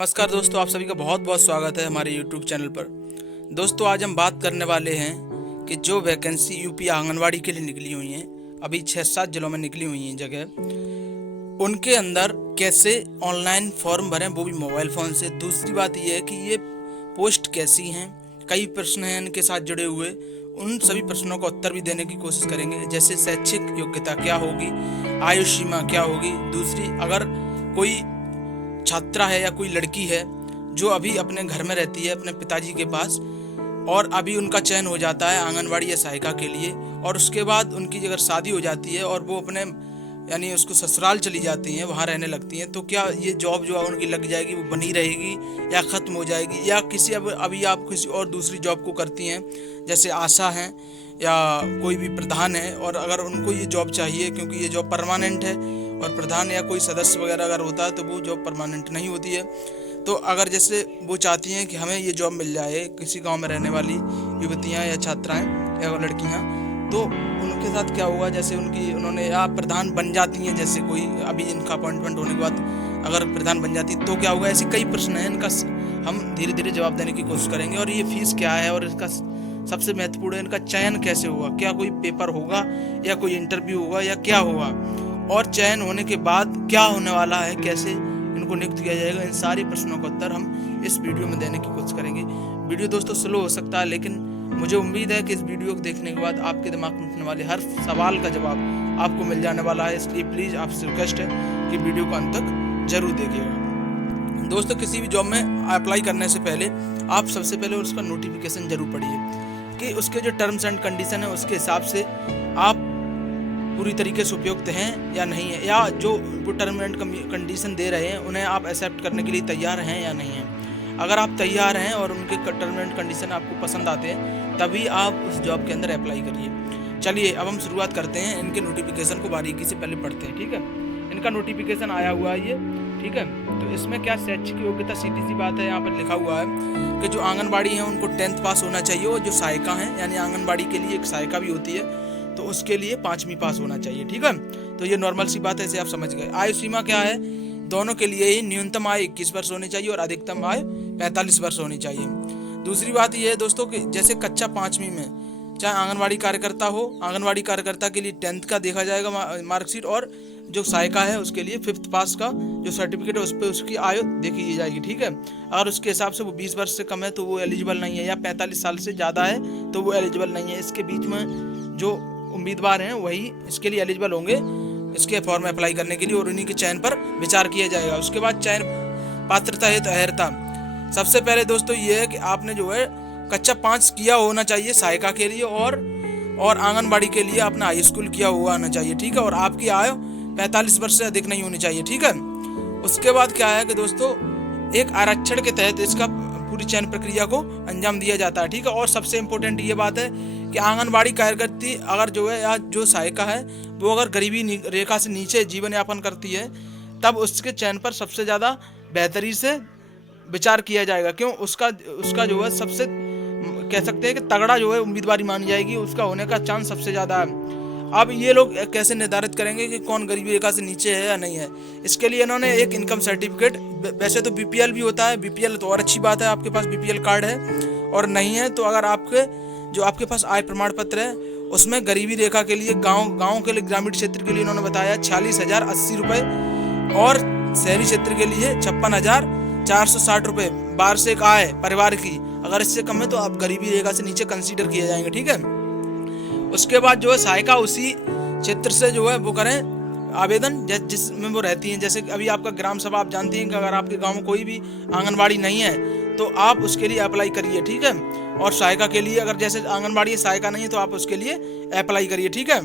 नमस्कार दोस्तों, आप सभी का बहुत बहुत स्वागत है हमारे YouTube चैनल पर। दोस्तों, आज हम बात करने वाले हैं कि जो वैकेंसी यूपी आंगनवाड़ी के लिए निकली हुई हैं, अभी 6-7 जिलों में निकली हुई हैं जगह, उनके अंदर कैसे ऑनलाइन फॉर्म भरें, वो भी मोबाइल फ़ोन से। दूसरी बात ये है कि ये पोस्ट कैसी हैं, कई प्रश्न हैं इनके साथ जुड़े हुए, उन सभी प्रश्नों का उत्तर भी देने की कोशिश करेंगे। जैसे शैक्षिक योग्यता क्या होगी, आयु सीमा क्या होगी। दूसरी, अगर कोई छात्रा है या कोई लड़की है जो अभी अपने घर में रहती है अपने पिताजी के पास, और अभी उनका चयन हो जाता है आंगनवाड़ी या सहायिका के लिए, और उसके बाद उनकी अगर शादी हो जाती है और वो अपने यानी उसको ससुराल चली जाती हैं, वहाँ रहने लगती हैं, तो क्या ये जॉब जो है उनकी लग जाएगी, वो बनी रहेगी या ख़त्म हो जाएगी, या किसी अभी आप किसी और दूसरी जॉब को करती हैं, जैसे आशा हैं या कोई भी प्रधान है, और अगर उनको ये जॉब चाहिए क्योंकि ये जॉब परमानेंट है, और प्रधान या कोई सदस्य वगैरह अगर होता है तो वो जॉब परमानेंट नहीं होती है। तो अगर जैसे वो चाहती हैं कि हमें ये जॉब मिल जाए, किसी गांव में रहने वाली युवतियां या छात्राएं या लड़कियां, तो उनके साथ क्या होगा, जैसे उन्होंने या प्रधान बन जाती हैं, जैसे कोई अभी इनका अपॉइंटमेंट होने के बाद अगर प्रधान बन जाती तो क्या होगा। ऐसे कई प्रश्न हैं, इनका हम धीरे धीरे जवाब देने की कोशिश करेंगे। और ये फीस क्या है, और इसका सबसे महत्वपूर्ण है इनका चयन कैसे होगा, क्या कोई पेपर होगा या कोई इंटरव्यू होगा या क्या होगा, और चयन होने के बाद क्या होने वाला है, कैसे इनको नियुक्त किया जाएगा। इन सारे प्रश्नों का उत्तर हम इस वीडियो में देने की कोशिश करेंगे। वीडियो दोस्तों स्लो हो सकता है, लेकिन मुझे उम्मीद है कि इस वीडियो को देखने के बाद आपके दिमाग में उठने वाले हर सवाल का जवाब आपको मिल जाने वाला है। इसलिए प्लीज़ आपसे रिक्वेस्ट है कि वीडियो को अंत तक जरूर देखिएगा। दोस्तों, किसी भी जॉब में अप्लाई करने से पहले आप सबसे पहले उसका नोटिफिकेशन जरूर पढ़िए कि उसके जो टर्म्स एंड कंडीशन है उसके हिसाब से आप पूरी तरीके से उपयुक्त हैं या नहीं है, या जो वो टर्म एंड कंडीशन दे रहे हैं उन्हें आप एक्सेप्ट करने के लिए तैयार हैं या नहीं हैं। अगर आप तैयार हैं और उनके टर्म एंड कंडीशन आपको पसंद आते हैं, तभी आप उस जॉब के अंदर अप्लाई करिए। चलिए अब हम शुरुआत करते हैं, इनके नोटिफिकेशन को बारीकी से पहले पढ़ते हैं। ठीक है, इनका नोटिफिकेशन आया हुआ है ये। ठीक है, तो इसमें क्या शैक्षिक योग्यता सीधी सी बात है, यहाँ पर लिखा हुआ है कि जो आंगनबाड़ी हैं उनको 10th पास होना चाहिए, और जो सहायिका हैं यानी आंगनबाड़ी के लिए एक सहायिका भी होती है तो उसके लिए 5वीं पास होना चाहिए। ठीक है, तो ये नॉर्मल सी बात है, इसे आप समझ गए। आयु सीमा क्या है, दोनों के लिए ही न्यूनतम आयु 21 वर्ष होनी चाहिए और अधिकतम आयु 45 वर्ष होनी चाहिए। दूसरी बात ये है दोस्तों कि जैसे कक्षा 5वीं में चाहे आंगनवाड़ी कार्यकर्ता हो, आंगनवाड़ी कार्यकर्ता के लिए 10th का देखा जाएगा मार्कशीट, और जो सहायिका है उसके लिए 5th पास का जो सर्टिफिकेट है उस पर उसकी आयु देखी जाएगी। ठीक है, अगर उसके हिसाब से वो 20 वर्ष से कम है तो वो एलिजिबल नहीं है, या 45 साल से ज़्यादा है तो वो एलिजिबल नहीं है। इसके बीच में जो उम्मीदवार हैं वही इसके लिए एलिजिबल होंगे इसके फॉर्म में अप्लाई करने के लिए, और उन्हीं के चयन पर विचार किया जाएगा। उसके बाद चयन पात्रता है तो अहर्ता। सबसे पहले दोस्तों ये है कि आपने जो है कक्षा 5 किया होना चाहिए सहायिका के लिए, और आंगनबाड़ी के लिए आपने हाई स्कूल किया हुआ होना चाहिए। ठीक है, और आपकी आयु 45 वर्ष से अधिक नहीं होनी चाहिए। ठीक है, उसके बाद क्या है कि दोस्तों एक आरक्षण के तहत इसका पूरी चयन प्रक्रिया को अंजाम दिया जाता है। ठीक है, और सबसे इम्पोर्टेंट ये बात है कि आंगनबाड़ी कार्यकर्ती अगर जो है या जो सहायिका है वो अगर गरीबी रेखा से नीचे जीवन यापन करती है, तब उसके चयन पर सबसे ज़्यादा बेहतरी से विचार किया जाएगा। क्यों, उसका जो है सबसे कह सकते हैं कि तगड़ा जो है उम्मीदवारी मानी जाएगी, उसका होने का चांस सबसे ज़्यादा है। अब ये लोग कैसे निर्धारित करेंगे कि कौन गरीबी रेखा से नीचे है या नहीं है, इसके लिए इन्होंने एक इनकम सर्टिफिकेट, वैसे तो बीपीएल भी होता है, बीपीएल तो और अच्छी बात है, आपके पास बीपीएल कार्ड है, और नहीं है तो अगर आपके पास आय प्रमाण पत्र है उसमें गरीबी रेखा के लिए गाँव के लिए, ग्रामीण क्षेत्र के लिए इन्होंने बताया 46,080 रुपये, और शहरी क्षेत्र के लिए 56,460 रुपये वार्षिक आय परिवार की। अगर इससे कम है तो आप गरीबी रेखा से नीचे कंसीडर किए जाएंगे। ठीक है, उसके बाद जो है सहायिका उसी क्षेत्र से जो है वो करें आवेदन जिसमें वो रहती हैं। जैसे अभी आपका ग्राम सभा, आप जानती हैं कि अगर आपके गांव में कोई भी आंगनबाड़ी नहीं है तो आप उसके लिए अप्लाई करिए। ठीक है, और सहायिका के लिए अगर जैसे आंगनबाड़ी सहायिका नहीं है तो आप उसके लिए अप्लाई करिए। ठीक है,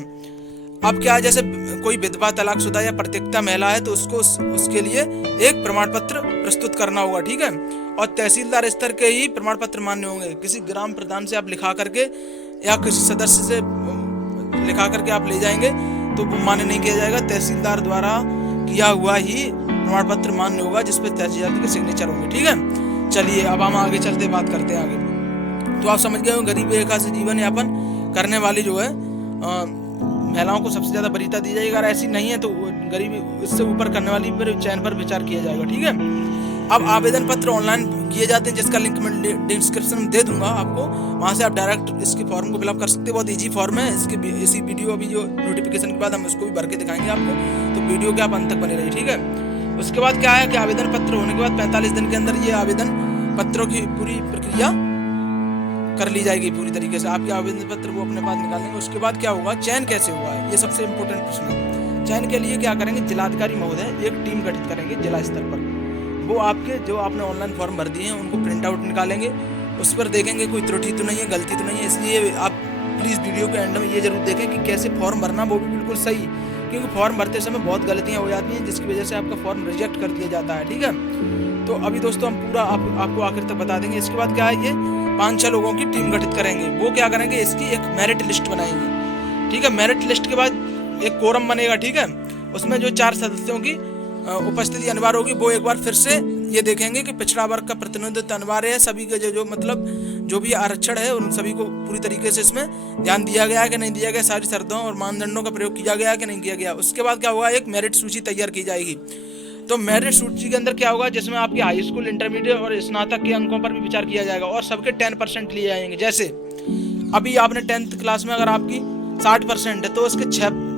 अब क्या है, जैसे कोई विधवा, तलाकशुदा या परित्यक्ता महिला है तो उसके लिए एक प्रमाण पत्र प्रस्तुत करना होगा। ठीक है, और तहसीलदार स्तर के ही प्रमाण पत्र मान्य होंगे। किसी ग्राम प्रधान से आप लिखा करके या किसी सदस्य से लिखा करके आप ले जाएंगे तो वो मान्य नहीं किया जाएगा। तहसीलदार द्वारा किया हुआ ही प्रमाण पत्र मान्य होगा जिसपे तहसीलदार के सिग्नेचर होंगे। ठीक है, चलिए अब हम आगे चलते बात करते हैं आगे। तो आप समझ गए हो गरीबी रेखा से जीवन यापन करने वाली जो है महिलाओं को सबसे ज़्यादा वरीयता दी जाएगी। अगर ऐसी नहीं है तो गरीबी इससे ऊपर करने वाली पर चयन पर विचार किया जाएगा। ठीक है, अब आवेदन पत्र ऑनलाइन किए जाते हैं, जिसका लिंक मैं डिस्क्रिप्शन में दे दूंगा आपको, वहां से आप डायरेक्ट इसके फॉर्म को फिलअप कर सकते हैं। बहुत इजी फॉर्म है। इसी वीडियो अभी जो नोटिफिकेशन के बाद हम उसको भी भर के दिखाएंगे आपको, तो वीडियो के आप अंत तक बने रहिए, ठीक है। उसके बाद क्या है कि आवेदन पत्र होने के बाद 45 दिन के अंदर ये आवेदन पत्रों की पूरी प्रक्रिया कर ली जाएगी पूरी तरीके से। आपके आवेदन पत्र वो अपने पास निकालेंगे। उसके बाद क्या होगा, चयन कैसे हुआ है, ये सबसे इम्पोर्टेंट प्रश्न है। चयन के लिए क्या करेंगे, जिलाधिकारी महोदय एक टीम गठित करेंगे जिला स्तर पर। वो आपके जो आपने ऑनलाइन फॉर्म भर दिए हैं उनको प्रिंट आउट निकालेंगे, उस पर देखेंगे कोई त्रुटि तो नहीं है, गलती तो नहीं है। इसलिए आप प्लीज़ वीडियो के एंड में ये जरूर देखें कि कैसे फॉर्म भरना, वो भी बिल्कुल सही, क्योंकि फॉर्म भरते समय बहुत गलतियाँ हो जाती हैं जिसकी वजह से आपका फॉर्म रिजेक्ट कर दिया जाता है, ठीक है। तो अभी दोस्तों हम पूरा आपको आखिर तक बता देंगे। इसके बाद क्या है, ये 5-6 लोगों की टीम गठित करेंगे। वो क्या करेंगे, इसकी एक मेरिट लिस्ट बनाएंगे, ठीक है। मेरिट लिस्ट के बाद एक कोरम बनेगा, ठीक है। उसमें जो 4 सदस्यों की उपस्थिति अनिवार्य होगी। वो एक बार फिर से ये देखेंगे कि पिछड़ा वर्ग का प्रतिनिधित्व अनिवार्य है। सभी के जो मतलब जो भी आरक्षण है उन सभी को पूरी तरीके से इसमें ध्यान दिया गया है कि नहीं दिया गया, सारी शर्तों और मानदंडों का प्रयोग किया गया है कि नहीं किया गया। उसके बाद क्या होगा, एक मेरिट सूची तैयार की जाएगी। तो मेरिट सूची के अंदर क्या होगा, जिसमें आपकी हाई स्कूल, इंटरमीडिएट और स्नातक के अंकों पर भी विचार किया जाएगा और सबके 10% लिए जाएंगे। जैसे अभी आपने 10th क्लास में अगर आपकी 60% है तो उसके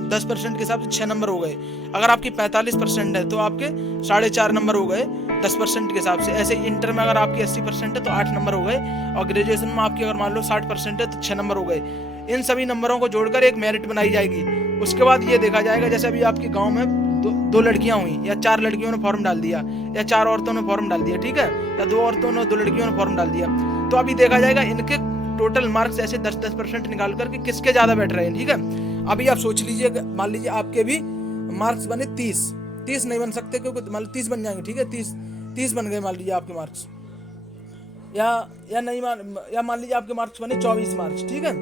10% के हिसाब से 6 नंबर हो गए। अगर आपकी 45% है तो आपके 4.5 नंबर हो गए 10% के हिसाब से। ऐसे इंटर में अगर आपकी 80% है तो 8 नंबर हो गए, और ग्रेजुएशन में आपकी अगर मान लो 60% है तो 6 नंबर हो गए। इन सभी नंबरों को जोड़कर एक मेरिट बनाई जाएगी। उसके बाद ये देखा जाएगा, जैसे अभी आपके गाँव में दो लड़कियां हुई या 4 लड़कियों ने फॉर्म डाल दिया या 4 औरतों ने फॉर्म डाल दिया, ठीक है, या 2 औरतों ने 2 लड़कियों ने फॉर्म डाल दिया, तो अभी देखा जाएगा इनके टोटल मार्क्स ऐसे 10% निकाल करके किसके ज्यादा बैठ रहे हैं, ठीक है। अभी आप सोच लीजिए, मान लीजिए आपके भी मार्क्स बने 30 नहीं बन सकते क्योंकि मान लो 30 बन जाएंगे, ठीक है। 30 बन गए मान लीजिए आपके मार्क्स, या नहीं मान लीजिए आपके मार्क्स बने 24 मार्क्स, ठीक है।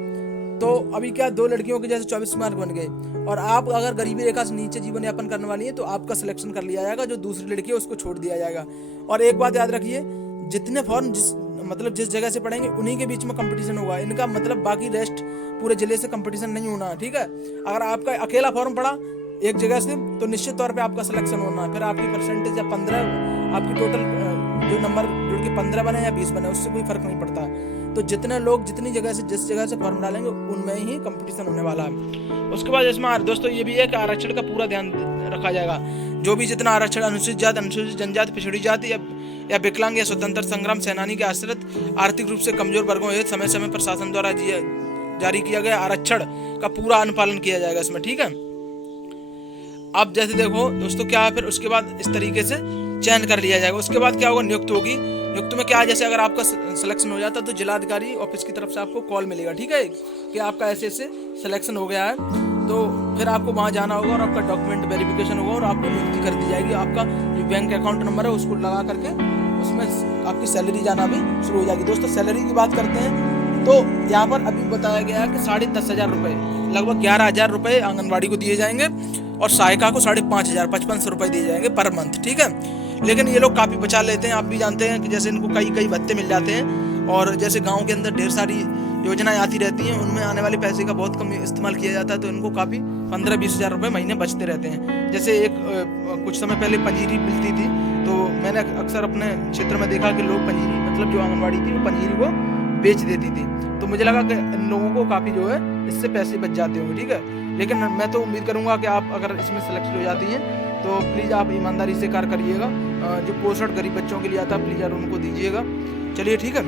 तो अभी क्या 2 लड़कियों के जैसे 24 मार्क बन गए, और आप अगर गरीबी रेखा से नीचे जीवन यापन करने वाली है तो आपका सिलेक्शन कर लिया जाएगा, जो दूसरी लड़की है उसको छोड़ दिया जाएगा। और एक बात याद रखिए, जितने फॉर्म जिस जगह से पढ़ेंगे उन्हीं के बीच में कंपटीशन होगा। इनका मतलब बाकी रेस्ट पूरे जिले से कंपटीशन नहीं होना, ठीक है। अगर आपका अकेला फॉर्म पड़ा एक जगह से तो निश्चित तौर पे आपका सिलेक्शन होना है। फिर आपकी परसेंटेज या 15 आपकी टोटल जो नंबर जुड़ के 15 बने या 20 बने उससे कोई फर्क नहीं पड़ता। तो जितने लोग जितनी जगह से जिस जगह से फॉर्म डालेंगे उनमें ही कंपटीशन होने वाला है। उसके बाद इसमें दोस्तों ये भी है कि आरक्षण का पूरा ध्यान रखा जाएगा। जो भी जितना आरक्षण अनुसूचित जाति, अनुसूचित जनजाति, पिछड़ी जाति या विकलांग या स्वतंत्र संग्राम सेनानी के आश्रित आर्थिक रूप से कमजोर वर्गों हेतु समय समय पर शासन द्वारा जारी किया गया आरक्षण का पूरा अनुपालन किया जाएगा इसमें, ठीक है। अब जैसे देखो दोस्तों क्या है, फिर उसके बाद इस तरीके से चयन कर लिया जाएगा। उसके बाद क्या होगा, नियुक्त होगी। नियुक्त में क्या है, जैसे अगर आपका सिलेक्शन हो जाता है तो जिलाधिकारी ऑफिस की तरफ से आपको कॉल मिलेगा, ठीक है, कि आपका ऐसे सिलेक्शन हो गया है। तो फिर आपको वहाँ जाना होगा और आपका डॉक्यूमेंट वेरिफिकेशन होगा और आपको नियुक्ति कर दी जाएगी। आपका जो बैंक अकाउंट नंबर है उसको लगा करके उसमें आपकी सैलरी जाना भी शुरू हो जाएगी। दोस्तों सैलरी की बात करते हैं तो यहाँ पर अभी बताया गया है कि 10,500 रुपये, लगभग 11,000 रुपये आंगनबाड़ी को दिए जाएंगे और सहायिका को 5,500 5500 रुपये दिए जाएंगे पर मंथ, ठीक है। लेकिन ये लोग काफ़ी बचा लेते हैं। आप भी जानते हैं कि जैसे इनको कई भत्ते मिल जाते हैं, और जैसे गांव के अंदर ढेर सारी योजनाएं आती रहती हैं, उनमें आने वाले पैसे का बहुत कम इस्तेमाल किया जाता है, तो इनको काफ़ी 15-20 हज़ार रुपये महीने बचते रहते हैं। जैसे कुछ समय पहले पंजीरी मिलती थी, तो मैंने अक्सर अपने क्षेत्र में देखा कि लोग पंजीरी मतलब जो आंगनबाड़ी थी वो पंजीरी को बेच देती थी। तो मुझे लगा कि इन लोगों को काफ़ी जो है इससे पैसे बच जाते होंगे, ठीक है। लेकिन मैं तो उम्मीद करूँगा कि आप अगर इसमें सेलेक्ट हो जाती हैं तो प्लीज़ आप ईमानदारी से कार्य करिएगा। जो पोषण गरीब बच्चों के लिए आता है प्लीज़ यार उनको दीजिएगा, चलिए, ठीक है।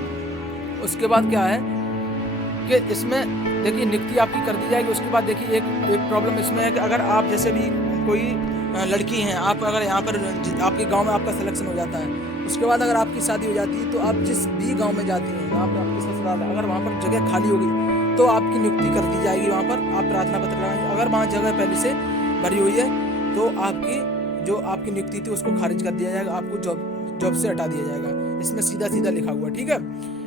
उसके बाद क्या है कि इसमें देखिए नियुक्ति आपकी कर दी जाएगी। उसके बाद देखिए एक प्रॉब्लम इसमें है कि अगर आप जैसे भी कोई लड़की हैं, आप अगर यहाँ पर आपके गांव में आपका सिलेक्शन हो जाता है, उसके बाद अगर आपकी शादी हो जाती है तो आप जिस भी गांव में जाती हैं, वहाँ पर आपकी ससुराल है, अगर वहाँ पर जगह खाली होगी तो आपकी नियुक्ति कर दी जाएगी। वहाँ पर आप प्रार्थना पत्र लगाएंगे। अगर वहाँ जगह पहले से भरी हुई है तो आपकी नियुक्ति थी उसको खारिज कर दिया जाएगा, आपको जॉब से हटा दिया जाएगा। इसमें सीधा लिखा हुआ, ठीक है।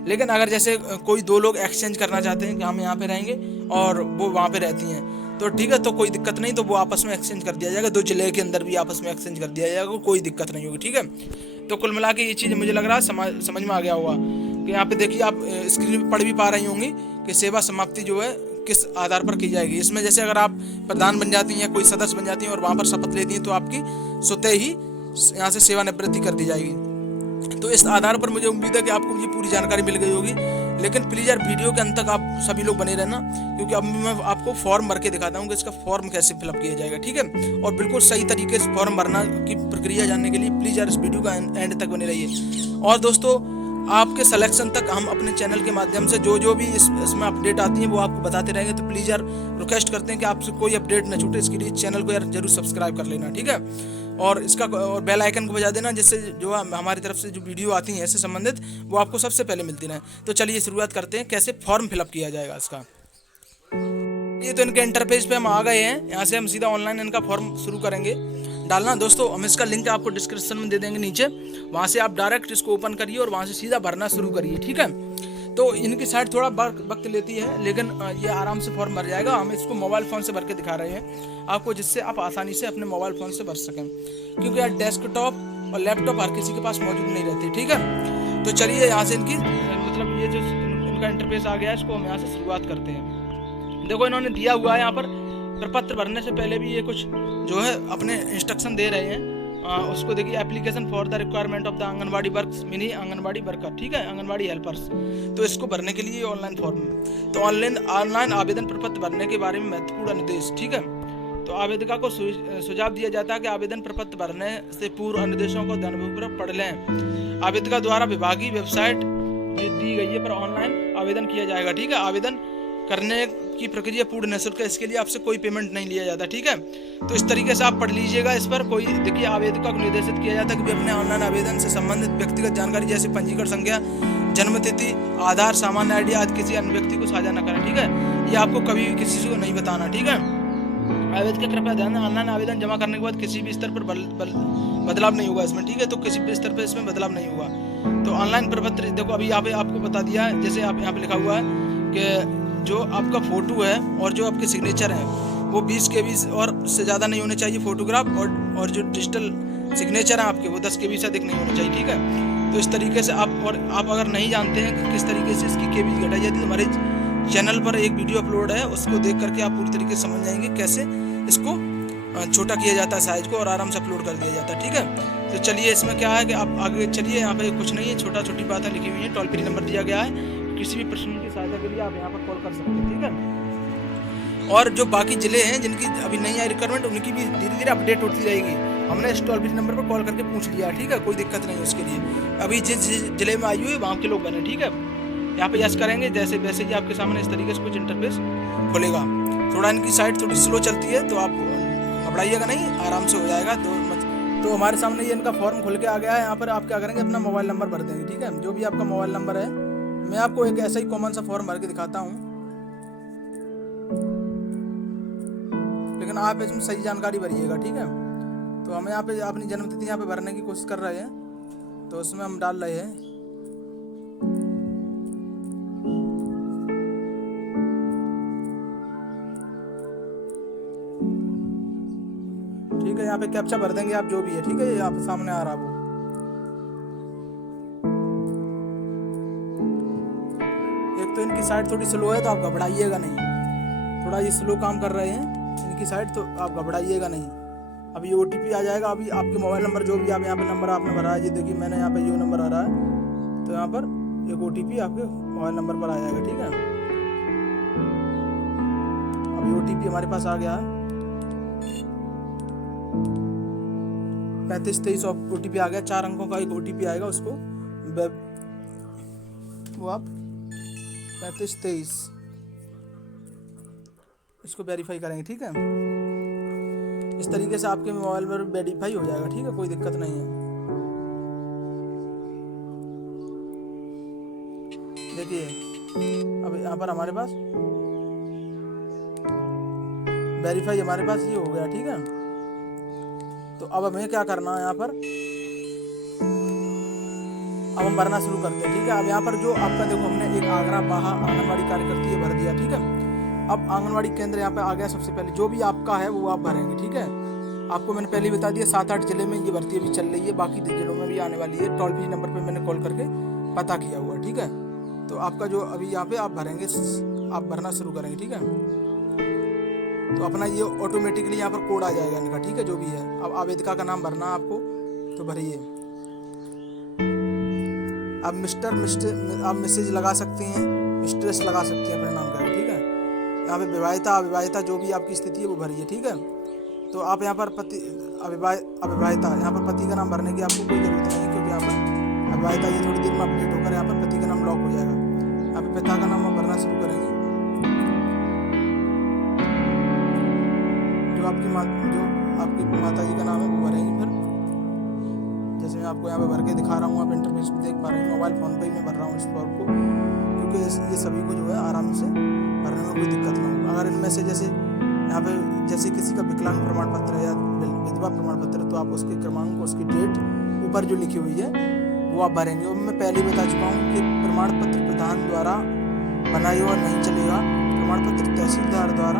लेकिन अगर जैसे कोई 2 लोग एक्सचेंज करना चाहते हैं कि हम यहाँ पे रहेंगे और वो वहाँ पे रहती हैं तो ठीक है, तो कोई दिक्कत नहीं, तो वो आपस में एक्सचेंज कर दिया जाएगा। 2 जिले के अंदर भी आपस में एक्सचेंज कर दिया जाएगा, कोई दिक्कत नहीं होगी, ठीक है। तो कुल मिला के ये चीज़ मुझे लग रहा है समझ में आ गया होगा कि यहाँ पे देखिए आप स्क्रीन पर पढ़ भी पा रही होंगी कि सेवा समाप्ति जो है किस आधार पर की जाएगी। इसमें जैसे अगर आप प्रधान बन जाती हैं या कोई सदस्य बन जाती हैं और वहाँ पर शपथ लेती हैं तो आपकी स्वतः ही यहाँ से सेवानिवृत्ति कर दी जाएगी। तो इस आधार पर मुझे उम्मीद है कि आपको ये पूरी जानकारी मिल गई होगी। लेकिन प्लीज़ यार वीडियो के अंत तक आप सभी लोग बने रहना, क्योंकि अब मैं आपको फॉर्म भर के दिखाता हूँ कि इसका फॉर्म कैसे फिलअप किया जाएगा, ठीक है। और बिल्कुल सही तरीके से फॉर्म भरना की प्रक्रिया जानने के लिए प्लीज़ यार इस वीडियो का एंड तक बने रहिए। और दोस्तों, आपके सिलेक्शन तक हम अपने चैनल के माध्यम से जो भी इसमें अपडेट आती है वो आपको बताते रहेंगे। तो प्लीज़ यार रिक्वेस्ट करते हैं कि आपसे कोई अपडेट न छूटे, इसके लिए चैनल को यार जरूर सब्सक्राइब कर लेना, ठीक है। और इसका और बेल आइकन को बजा देना, जिससे जो हमारी तरफ से जो वीडियो आती हैं इससे संबंधित वो आपको सबसे पहले मिलती रहे। तो चलिए शुरुआत करते हैं कैसे फॉर्म फिलअप किया जाएगा इसका। ये तो इनके इंटरफेस पे हम आ गए हैं। यहाँ से हम सीधा ऑनलाइन इनका फॉर्म शुरू करेंगे डालना। दोस्तों, हम इसका लिंक आपको डिस्क्रिप्शन में दे देंगे नीचे, वहाँ से आप डायरेक्ट इसको ओपन करिए और वहाँ से सीधा भरना शुरू करिए, ठीक है। तो इनकी साइट थोड़ा वक्त लेती है, लेकिन ये आराम से फॉर्म भर जाएगा। हम इसको मोबाइल फ़ोन से भर के दिखा रहे हैं आपको, जिससे आप आसानी से अपने मोबाइल फ़ोन से भर सकें, क्योंकि यार डेस्कटॉप और लैपटॉप हर किसी के पास मौजूद नहीं रहती, ठीक है। तो चलिए यहाँ से इनकी मतलब ये जो इनका इंटरफेस आ गया है, इसको हम यहाँ से शुरुआत करते हैं। देखो, इन्होंने दिया हुआ है यहाँ पर प्रपत्र भरने से पहले भी ये कुछ जो है अपने इंस्ट्रक्शन दे रहे हैं। उसको देखिए, application for the requirement of the anganwadi workers, mini anganwadi worker, ठीक है, आंगनबाड़ी हेल्पर्स। तो इसको भरने के लिए ऑनलाइन फॉर्म, तो ऑनलाइन आवेदन प्रपत्र भरने के बारे में महत्वपूर्ण निर्देश, ठीक है। तो आवेदिका को सुझाव दिया जाता है कि आवेदन प्रपत्र भरने से पूर्व निर्देशों को ध्यानपूर्वक पढ़ लें। आवेदिका द्वारा विभागीय वेबसाइट दी गई है पर ऑनलाइन आवेदन किया जाएगा, ठीक है। आवेदन करने की प्रक्रिया पूर्ण निःशुल्क है, इसके लिए आपसे कोई पेमेंट नहीं लिया जाता, ठीक है। तो इस तरीके से आप पढ़ लीजिएगा इस पर। कोई देखिए, आवेदिका को निर्देशित किया जाता है कि अपने ऑनलाइन आवेदन से संबंधित व्यक्तिगत जानकारी जैसे पंजीकरण संख्या, जन्मतिथि, आधार, सामान्य आईडी आदि किसी अन्य व्यक्ति को साझा न करें, ठीक है। ये आपको कभी भी किसी को नहीं बताना, ठीक है। आवेदक कृपया ध्यान दें, ऑनलाइन आवेदन जमा करने के बाद किसी भी स्तर पर बदलाव नहीं होगा इसमें, ठीक है। तो किसी भी स्तर पर इसमें बदलाव नहीं होगा। तो ऑनलाइन प्रपत्र देखो, अभी यहाँ पे आपको बता दिया है, जैसे आप यहाँ पे लिखा हुआ है कि जो आपका फ़ोटो है और जो आपके सिग्नेचर हैं वो 20 KB और से ज़्यादा नहीं होने चाहिए फोटोग्राफ, और जो डिजिटल सिग्नेचर हैं आपके वो 10 KB से अधिक नहीं होने चाहिए, ठीक है। तो इस तरीके से आप अगर नहीं जानते हैं कि किस तरीके से इसकी KB घटाई जाती है, तो हमारे चैनल पर एक वीडियो अपलोड है, उसको देख करके आप पूरी तरीके से समझ जाएंगे कैसे इसको छोटा किया जाता है साइज़ को, और आराम से अपलोड कर दिया जाता है, ठीक है। तो चलिए, इसमें क्या है कि आप आगे चलिए। यहाँ पे कुछ नहीं है, छोटी बातें लिखी हुई है। टोल फ्री नंबर दिया गया है, किसी भी प्रश्न की सहायता के लिए आप यहाँ पर कॉल कर सकते हैं, ठीक है। और जो बाकी ज़िले हैं जिनकी अभी नहीं आई रिक्वायरमेंट, उनकी भी धीरे धीरे अपडेट होती रहेगी। हमने इस टोल फ्री नंबर पर कॉल करके पूछ लिया, ठीक है, कोई दिक्कत नहीं है उसके लिए। अभी जिस ज़िले में आई हुई है वहाँ के लोग बने, ठीक है। यहाँ पे यस करेंगे, जैसे वैसे ही आपके सामने इस तरीके से कुछ इंटरफेस खुलेगा। थोड़ा इनकी साइट थोड़ी स्लो चलती है, तो आप घबराइएगा नहीं, आराम से हो जाएगा। तो हमारे सामने ये इनका फॉर्म खुल के आ गया है। यहाँ पर आप क्या करेंगे, अपना मोबाइल नंबर भर देंगे, ठीक है। जो भी आपका मोबाइल नंबर है, मैं आपको एक ऐसा ही कॉमन सा फॉर्म भर के दिखाता हूँ, लेकिन आप इसमें सही जानकारी भरिएगा, ठीक है। तो हमें यहाँ पे अपनी जन्मतिथि यहाँ पे भरने की कोशिश कर रहे हैं, तो उसमें हम डाल रहे हैं ठीक है। यहाँ पे कैप्चा भर देंगे आप जो भी है, ठीक है। ये आप सामने आ रहा वो, एक तो इनकी साइट थोड़ी स्लो है, तो आप घबराइएगा नहीं। थोड़ा ये स्लो काम कर रहे हैं इनकी साइट, तो आप घबराइएगा नहीं। अभी OTP आ जाएगा। अभी आपके मोबाइल नंबर जो भी आप यहाँ पे नंबर आपने भरा है, ये देखिए मैंने यहाँ पे ये नंबर आ रहा है, तो यहाँ पर एक OTP आपके मोबाइल नंबर पर आ जाएगा, ठीक है। अभी OTP हमारे पास आ गया है, 3523 OTP आ गया। 4 अंकों का एक OTP आएगा, उसको वो आप 3523 इसको वेरीफाई करेंगे, ठीक है। इस तरीके से आपके मोबाइल पर वेरीफाई हो जाएगा, ठीक है, कोई दिक्कत नहीं है। देखिए, अब यहाँ पर हमारे पास वेरीफाई हमारे पास ये हो गया, ठीक है। तो अब हमें क्या करना है, यहाँ पर अब हम भरना शुरू करते हैं, ठीक है। अब यहाँ पर जो आपका देखो, हमने एक आगरा बाहा आंगनवाड़ी कार्यकर्ती है भर दिया, ठीक है। अब आंगनवाड़ी केंद्र यहाँ पे आ गया। सबसे पहले जो भी आपका है वो आप भरेंगे, ठीक है। आपको मैंने पहले बता दिया 7-8 जिले में ये भर्ती अभी चल रही है, बाकी जिलों में भी आने वाली है। टोल फ्री नंबर पे मैंने कॉल करके पता किया हुआ, ठीक है। तो आपका जो अभी यहाँ पे आप भरेंगे, आप भरना शुरू करेंगे, ठीक है। तो अपना ये ऑटोमेटिकली यहाँ पर कोड आ जाएगा इनका, ठीक है, जो भी है। अब आवेदिका का नाम भरना आपको, तो भरिए। आप आप मिसेज लगा सकते हैं, मिस्ट्रेस लगा सकते हैं अपने नाम का, ठीक है। यहाँ पे विवाहिता अविवाहिता जो भी आपकी स्थिति है वो भरिए, ठीक है। तो आप यहाँ पर पति अविवाहिता, यहाँ पर पति का नाम भरने की आपको कोई जरूरत नहीं है, क्योंकि यहाँ पर अविवाहिता ये थोड़ी देर में अपडेट होकर यहाँ पर पति का नाम लॉक हो जाएगा। यहाँ पे पिता का नाम आप भरना शुरू करेंगे। जो आपकी माता जी का नाम है वो भरेंगे। फिर जैसे मैं आपको यहाँ पे भर के दिखा रहा हूँ, आप इंटरफेस पे देख पा रहे हैं। मोबाइल फ़ोन पे ही मैं भर रहा हूँ इस फॉर्म को, क्योंकि ये सभी को जो है आराम से भरने में कोई दिक्कत ना हो। अगर इनमें से जैसे यहाँ पे जैसे किसी का विकलांग प्रमाण पत्र है या विधवा प्रमाण पत्र है, तो आप उसके क्रमांक, उसकी डेट ऊपर जो लिखी हुई है वो आप भरेंगे। और मैं पहले बता चुका हूँ कि प्रमाण पत्र प्रधान द्वारा बनाई और नहीं चलेगा, प्रमाण पत्र तहसीलदार द्वारा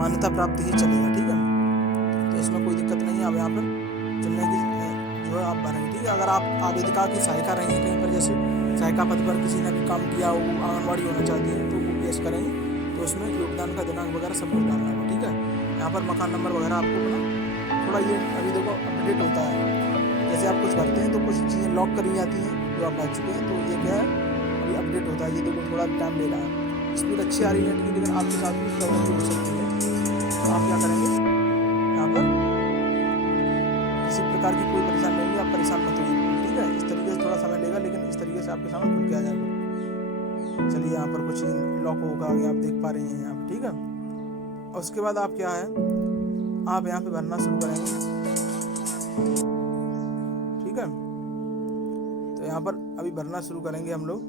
मान्यता प्राप्त ही चलेगा, ठीक है। तो इसमें कोई दिक्कत नहीं है। आप यहाँ पर चुनने की जो है आप भरेंगे, ठीक है। अगर आप आवेदिका की सहायिका रही हैं कहीं पर, जैसे सहायिका पद पर किसी ने भी काम किया, वो आंगनबाड़ी होना चाहती है, तो वो पेश करेंगे, तो उसमें योगदान का दिनांक वगैरह सब कुछ डालना होगा, ठीक है। यहाँ पर मकान नंबर वगैरह आपको अपना थोड़ा ये अभी देखो अपडेट होता है। जैसे आप कुछ भरते हैं तो कुछ चीज़ें लॉक करी जाती हैं जो आप भर चुके हैं, तो ये क्या है अभी अपडेट होता है। ये देखो थोड़ा टाइम ले रहा है, स्पीड अच्छी आ रही है, लेकिन आपके साथ भी प्रॉब्लम भी हो सकती है। तो आप क्या करेंगे, यहाँ पर किसी प्रकार की कोई परेशानी नहीं है, आप परेशान मत होइए, ठीक है। इस तरीके से थोड़ा समय लेगा, लेकिन इस तरीके से आपके सामने खुल के आ जाएगा। चलिए यहाँ पर कुछ लॉक होगा, आगे आप देख पा रहे हैं यहाँ पर, ठीक है। और उसके बाद आप क्या है, आप यहाँ पे भरना शुरू करेंगे, ठीक है। तो यहाँ पर अभी भरना शुरू करेंगे हम लोग।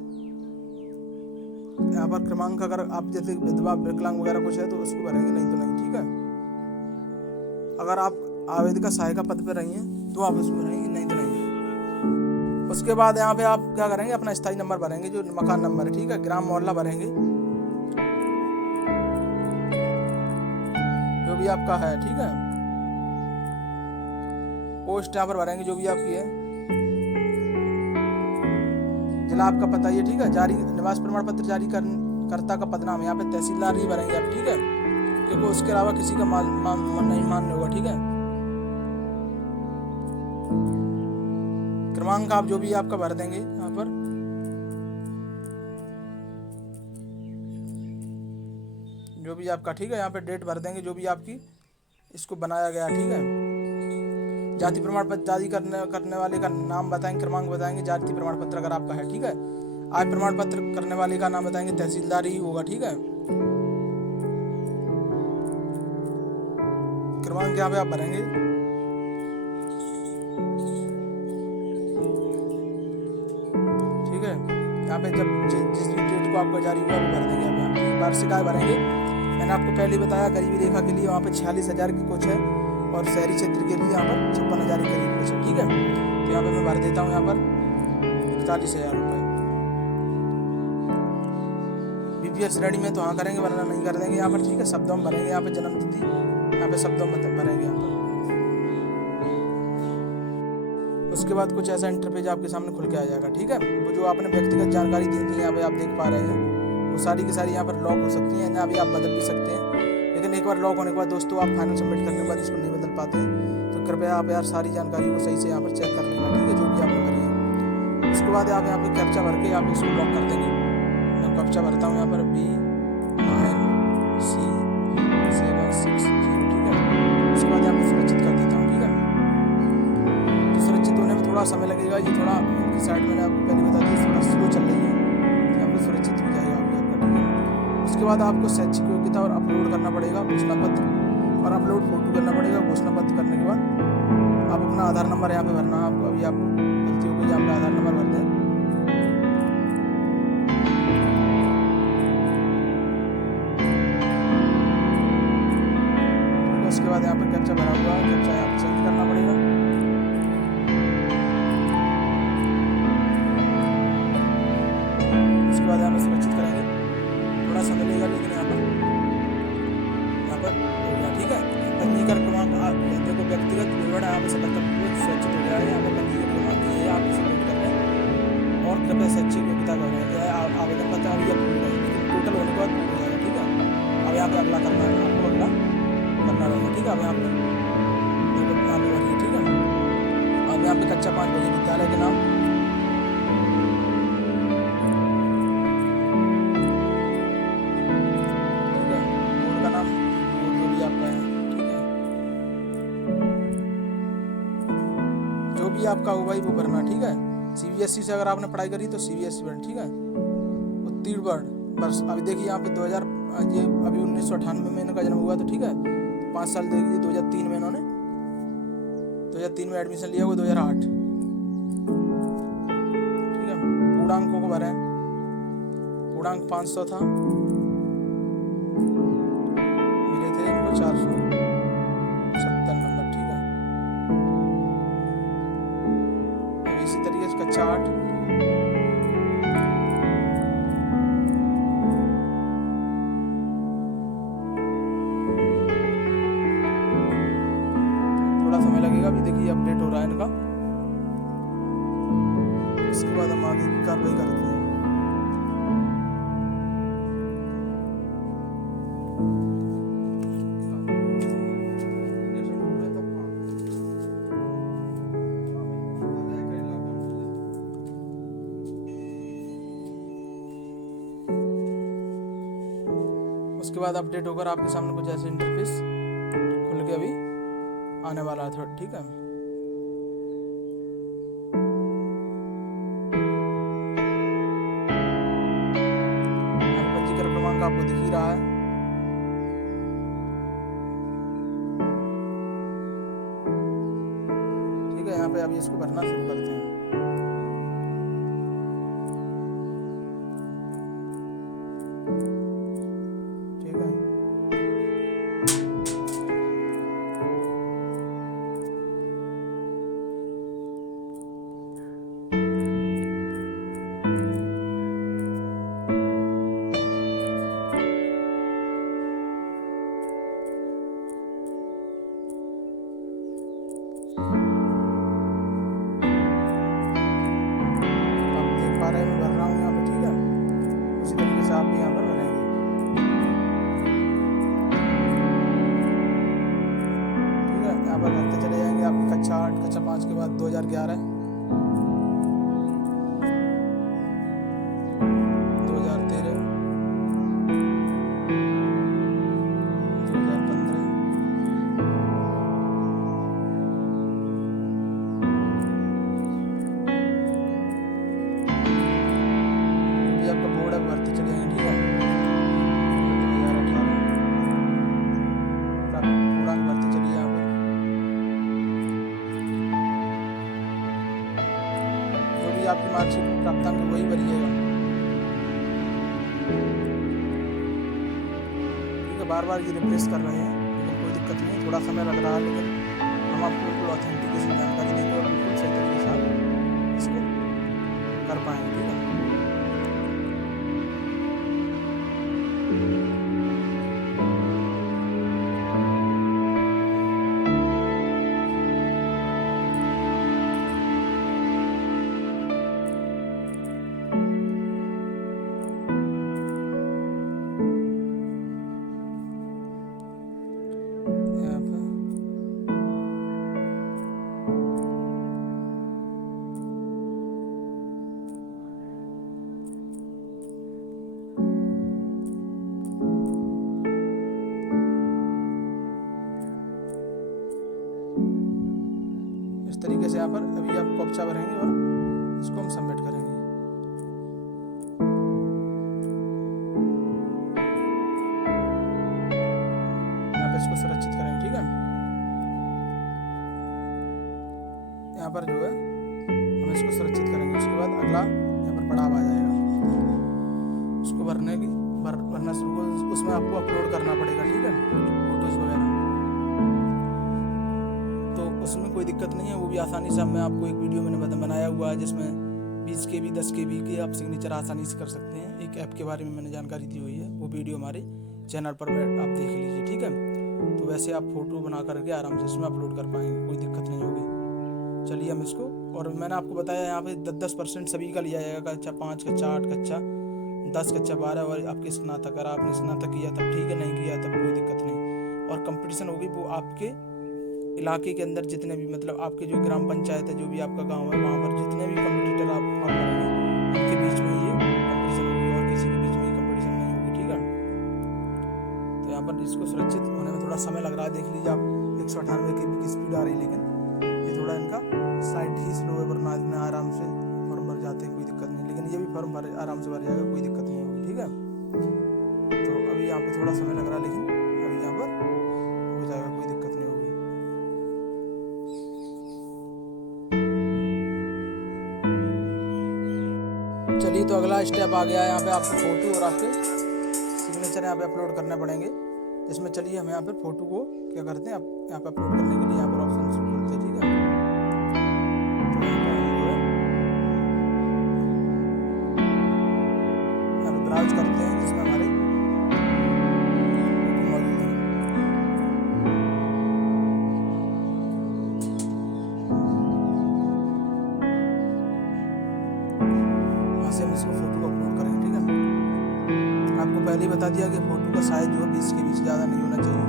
यहाँ पर क्रमांक अगर आप जैसे विधवा विकलांग वगैरह कुछ है तो उसको भरेंगे, नहीं तो नहीं, ठीक है। अगर आप आवेदिका सहायिका पद पर रही हैं तो आप उसमें भरेंगे, नहीं तो नहीं। उसके बाद यहाँ पे आप क्या करेंगे, अपना स्थायी नंबर भरेंगे, जो मकान नंबर है, ठीक है। ग्राम मोहल्ला भरेंगे जो भी आपका है, ठीक है। पोस्ट यहाँ पर भरेंगे जो भी आपकी है। जिला आपका पता ही है, ठीक है। जारी निवास प्रमाण पत्र जारी कर्ता का पदनाम यहाँ पे तहसीलदार ही भरेंगे आप, ठीक है, क्योंकि उसके अलावा किसी का नहीं मान्य होगा, ठीक है। क्रमांक आप जो भी आपका भर देंगे यहाँ पर, जो भी आपका, ठीक है। यहाँ पे डेट भर देंगे जो भी आपकी इसको बनाया गया, ठीक है। जाति प्रमाण पत्र जारी करने वाले का नाम बताएंगे, क्रमांक बताएंगे, जाति प्रमाण पत्र अगर आपका है, ठीक है। आय प्रमाण पत्र करने वाले का नाम बताएंगे, तहसीलदार ही होगा, ठीक है। क्रमांक यहाँ पे आप भरेंगे, ठीक है। यहाँ पे जब जिस भी डेट को आपको जारी हुआ वो भर देंगे। यहाँ पे वार्षिक आय भरेंगे, मैंने आपको पहले बताया गरीबी रेखा के लिए वहाँ पे 46,000 की कुछ है, और शहरी क्षेत्र के लिए यहाँ पर 56,000 के करीब कुछ है, ठीक है। तो यहाँ पे मैं भर देता हूँ यहाँ पर 41,000 रुपये। बीपीएल श्रेणी में तो हाँ करेंगे, वरना नहीं कर देंगे यहाँ पर, ठीक है। शब्दों में भरेंगे, यहाँ पे जन्म तिथि यहाँ पे शब्दों में भरेंगे यहाँ पर। उसके बाद कुछ ऐसा इंटरफेस आपके सामने खुल के आ जाएगा, ठीक है। वो जो आपने व्यक्तिगत जानकारी दी थी यहाँ पे आप देख पा रहे हैं, वो सारी की सारी यहाँ पर लॉक हो सकती हैं, या अभी आप बदल भी सकते हैं। लेकिन एक बार लॉक होने के बाद दोस्तों आप फाइनल सबमिट करने के बाद इसको नहीं बदल पाते हैं, तो कृपया आप यार सारी जानकारी को सही से यहाँ पर चेक कर लेना, ठीक है, जो भी आपने भरी है। उसके बाद आप यहाँ पे कैप्चा भर के आप इसको लॉक कर देंगे। मैं कैप्चा भरता हूँ यहाँ पर B9C760, ठीक है। उसके बाद यहाँ पे सुरक्षित कर देता हूँ, ठीक है। तो सुरक्षित होने में थोड़ा समय लगेगा, ये थोड़ा इनकी साइड मैंने आपको पहले बता दिया थोड़ा स्लो चल रही है, यहाँ पर सुरक्षित हो जाएगा आपका, ठीक है। उसके बाद आपको शैक्षिक योग्यता और अपलोड करना पड़ेगा घोषणा पत्र, और अपलोड फोटो करना पड़ेगा। घोषणा पत्र करने के बाद आप अपना आधार नंबर यहाँ पे भरना है आपको। अभी आपको गलती हो गई, यहाँ पे आधार नंबर भर दें। उसके बाद यहाँ पर कैप्चा भरा हुआ है, कैप्चा यहाँ पर चेंज करना पड़ेगा। उसके बाद यहाँ पर सुरक्षित करेंगे, थोड़ा समय लगेगा, लेकिन यहाँ पर होगा, ठीक है। पंजीकरण क्रमांक देखो व्यक्तिगत विवरण यहाँ पे सफलतापूर्वक सुरक्षित हो जाएगा। यहाँ पर पंजीकरण क्रमांक ये आप इसे नोट कर लें, और कृपया शैक्षिक योग्यता का आवेदन पत्र अभी अप्रूव है, लेकिन टोटल होने के बाद हो जाएगा, ठीक है। अब यहाँ पे अगला करना है, आपको अगला करना रहेगा, ठीक है। अब यहाँ पे देखो यहाँ पे भरिए, ठीक है। अब यहाँ पे कक्षा 5 बजे विद्यालय के नाम, आपका हो भाई वो भरना, ठीक है। CBSE से अगर आपने पढ़ाई करी तो CBSE भरना, ठीक है। उत्तीर्ण बस अभी देखिए यहाँ पे 2000 ये अभी 1998 में इनका जन्म हुआ, तो ठीक है 5 साल दे दीजिए। 2003 में इन्होंने 2003 में एडमिशन लिया हुआ, 2008, ठीक है। पूर्णांकों को भरें, पूर्णांक 500 था, मिले थे इनको 470 नंबर, ठीक है। अब इसी तरीके से कक्षा 8, थोड़ा समय लगेगा, अभी देखिए अपडेट हो रहा है इनका। इसके बाद हम आगे की कार्रवाई करते हैं। उसके बाद अपडेट होकर आपके सामने कुछ ऐसे इंटरफेस खुल के अभी आने वाला है, ठीक है। पंजीकरण क्रमांक आपको दिख ही रहा है, ठीक है। यहाँ पे अभी इसको भरना शुरू करते हैं। मैं भर रहा हूँ यहाँ पे, ठीक है। उसी तरीके से आप भी यहाँ पर भरेंगे, ठीक है। यहाँ पर भरते चले जाएंगे। आपकी कक्षा 8, कक्षा 5 के बाद 2011, 2013, 2015, आपका बोर्ड अब भरते चले जाएंगे, ठीक है। 2018 पूर्णांक भरते चलिए यहाँ पर। जो भी आपकी मार्कशीट प्राप्तांक वही भरिएगा, ठीक है। बार बार ये रिप्लेस कर रहे हैं, लेकिन कोई दिक्कत नहीं, थोड़ा समय लग रहा है, लेकिन हम आपको बिल्कुल ऑथेंटिकेशन जानकारी देंगे और बिल्कुल सही तरीके से आप इसको कर पाएंगे, ठीक है। तरीके से यहाँ पर अभी आप कॉप्चा भरेंगे और इसको हम सबमिट करेंगे। यहाँ पर इसको सुरक्षित करेंगे, ठीक है। यहाँ पर जो है हम इसको सुरक्षित करेंगे। उसके बाद अगला यहाँ पर पड़ाव आ जाएगा, उसको भरना शुरू, उसमें आपको अपलोड करना पड़ेगा, ठीक है, फोटोज वगैरह। उसमें कोई दिक्कत नहीं है, वो भी आसानी से मैं आपको एक वीडियो मैंने बनाया हुआ है, जिसमें 20 KB 10 KB के आप सिग्नेचर आसानी से कर सकते हैं। एक ऐप के बारे में मैंने जानकारी दी हुई है, वो वीडियो हमारे चैनल पर आप देख लीजिए, ठीक है। तो वैसे आप फोटो बना करके आराम से इसमें अपलोड कर पाएंगे, कोई दिक्कत नहीं होगी। चलिए हम इसको, और मैंने आपको बताया यहाँ पे 10% सभी का लिया जाएगा, कक्षा 5, कक्षा 8, कक्षा 10, कक्षा 12, और आपके स्नातक, अगर आपने स्नातक किया तब ठीक है, नहीं किया तब कोई दिक्कत नहीं। और कंपटीशन होगी वो आपके इलाके के अंदर जितने भी, मतलब आपके जो ग्राम पंचायत है, जो भी आपका गांव है, वहाँ पर जितने भी कंपटीटर आप फॉर्म भरेंगे उनके बीच में ये कंपटीशन होगी, और किसी के बीच में ये कंपटीशन नहीं होगी, ठीक है। तो यहाँ पर इसको सुरक्षित होने में थोड़ा समय लग रहा है, देख लीजिए आप 198 KB की स्पीड आ रही है, लेकिन ये थोड़ा थोड़ा इनका साइट ही स्लो है, वरना इसमें आराम से फॉर्म भर जाते हैं, कोई दिक्कत नहीं। लेकिन ये भी फॉर्म भर आराम से भर जाएगा, कोई दिक्कत नहीं होगी, ठीक है। तो अभी यहाँ पे थोड़ा समय लग रहा है, लेकिन अभी यहाँ पर हो जाएगा, कोई दिक्कत नहीं होगी। चलिए, तो अगला स्टेप आ गया है। यहाँ पे आपको फोटो और आपके सिग्नेचर यहाँ पे अपलोड करने पड़ेंगे। इसमें चलिए हम यहाँ पे फोटो को क्या करते हैं, यहाँ पे अपलोड करने के लिए यहाँ पर ऑप्शन शुरू करते हैं, ठीक है। तो यहाँ पे ब्राउज करते हैं जिसमें हमारे मौजूद हैं। यहाँ से हम इसको फोटो को अपलोड करेंगे, ठीक है। आपको पहले ही बता दिया कि फ़ोटो का साइज़ जो है 20 के बीच ज़्यादा नहीं होना चाहिए।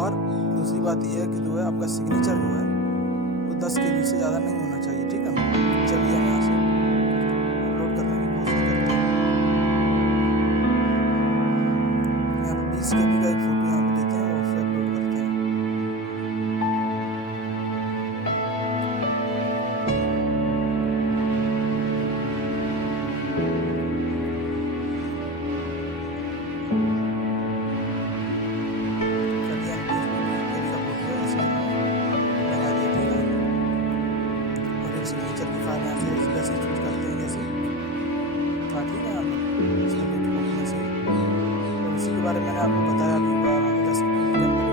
और दूसरी बात यह है कि जो है आपका सिग्नेचर जो है वो 10 के बीच से ज़्यादा नहीं होना चाहिए, ठीक है। चलिए हम यहाँ से अपलोड करने की कोशिश करते हैं। यहाँ पर 20 के बी का एक फ़ोटो यहाँ पर लेते हैं और उसे अपलोड करते हैं। सिग्नेचर की फाइल यहाँ से जैसे चूज करते हैं, जैसे था, ठीक है। इसके में से और इसी के बारे में मैंने आपको बताया अभी 10 मिनट के अंदर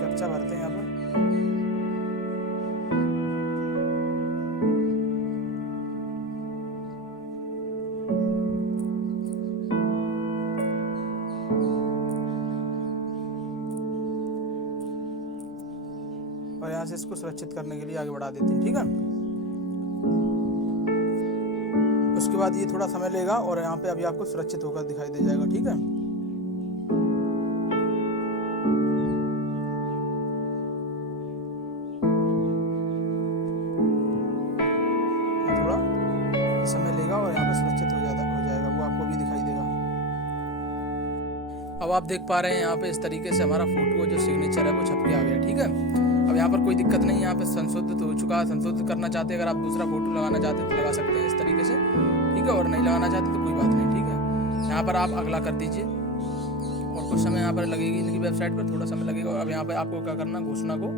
कैप्चा भरते हैं यहाँ पर। और यहाँ से इसको सुरक्षित करने के लिए आगे बढ़ा देते हैं, ठीक है। उसके बाद ये थोड़ा समय लेगा और यहाँ पे अभी आपको सुरक्षित होकर दिखाई दे जाएगा, ठीक है। थोड़ा समय लेगा और यहाँ पे सुरक्षित हो जाएगा, वो आपको भी दिखाई देगा। अब आप देख पा रहे हैं यहाँ पे इस तरीके से हमारा फोटो जो सिग्नेचर है वो छप के आ गया, ठीक है। अब यहाँ पर कोई दिक्कत नहीं, यहाँ पे संशोधित हो चुका है। संशोधित करना चाहते हैं, अगर आप दूसरा फोटो लगाना चाहते हैं तो लगा सकते हैं इस तरीके से, ठीक है। और नहीं लगाना चाहते तो कोई बात नहीं, ठीक है। यहाँ पर आप अगला कर दीजिए और कुछ समय यहाँ पर लगेगी, इनकी वेबसाइट पर थोड़ा समय लगेगा। अब यहाँ पर आपको क्या करना, घोषणा को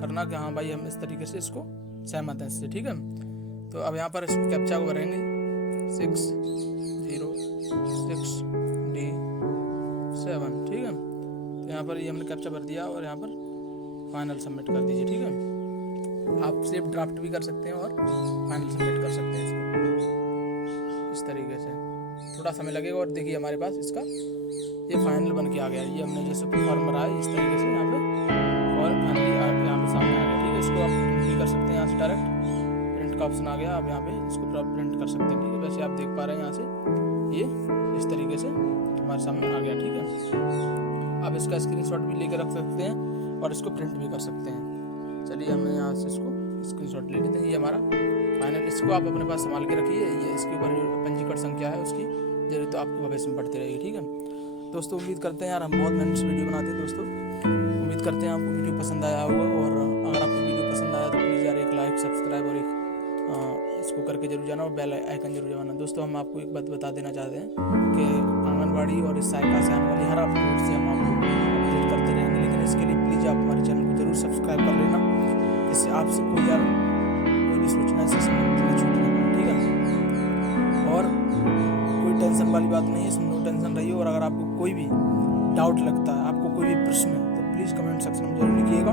करना कि हाँ भाई हम इस तरीके से इसको सहमत हैं इससे, ठीक है। तो अब यहाँ पर कैप्चा को भरेंगे 606D7, ठीक है। तो यहाँ पर ये हमने कैप्चा भर दिया और यहाँ पर फाइनल सबमिट कर दीजिए, ठीक है। आप सेव ड्राफ्ट भी कर सकते हैं और फाइनल सबमिट कर सकते हैं इसको इस तरीके से। थोड़ा समय लगेगा और देखिए हमारे पास इसका ये फाइनल बन के आ गया। ये हमने जैसे फॉर्म भरा है इस तरीके से यहाँ पे और फाइनली यहाँ पे सामने आ गया, ठीक है। इसको आप प्रिंट भी कर सकते हैं, यहाँ से डायरेक्ट प्रिंट का ऑप्शन आ गया। आप यहाँ पे इसको प्रिंट कर सकते हैं, ठीक है। वैसे आप देख पा रहे हैं यहाँ से ये इस तरीके से हमारे सामने आ गया, ठीक है। आप इसका स्क्रीनशॉट भी लेकर रख सकते हैं और इसको प्रिंट भी कर सकते हैं। चलिए हमने यहाँ से इसको स्क्रीनशॉट ले लेते हैं। ये हमारा फाइनल, इसको आप अपने पास संभाल के रखिए। ये इसके ऊपर जो पंजीकरण संख्या है उसकी जरूर तो आपको भविष्य में पड़ती रहेगी, ठीक है। दोस्तों उम्मीद करते हैं यार, हम बहुत मेहनत से वीडियो बनाते हैं दोस्तों। उम्मीद करते हैं आपको वीडियो पसंद आया होगा, और अगर आपको वीडियो पसंद आया तो प्लीज़ यार एक लाइक, सब्सक्राइब और एक इसको करके जरूर जाना और बेल आइकन जरूर दबाना। दोस्तों हम आपको एक बात बता देना चाहते हैं कि आंगनबाड़ी और इस सहायता से आने वाली हर अपडेट से हम आपको अपडेट करते रहेंगे। लेकिन इसके लिए प्लीज़ आप हमारे चैनल को जरूर सब्सक्राइब कर लेना, जिससे आपसे कोई भी सूचना से संबंधित न छूटने पाए, ठीक है। और कोई टेंशन वाली बात नहीं है, इसमें नो टेंशन रहिए। और अगर आपको कोई भी डाउट लगता है, आपको कोई भी प्रश्न है, तो प्लीज़ कमेंट सेक्शन में जरूर लिखिएगा,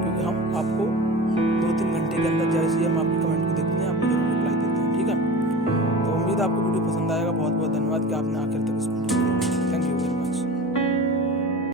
क्योंकि हम आपको 2-3 घंटे के अंदर जैसे ही हम आपके कमेंट को देखते हैं आपको जरूर रिप्लाई देते हैं, ठीक है। तो उम्मीद आपको वीडियो पसंद आएगा। बहुत बहुत धन्यवाद कि आपने आखिर तक इस वीडियो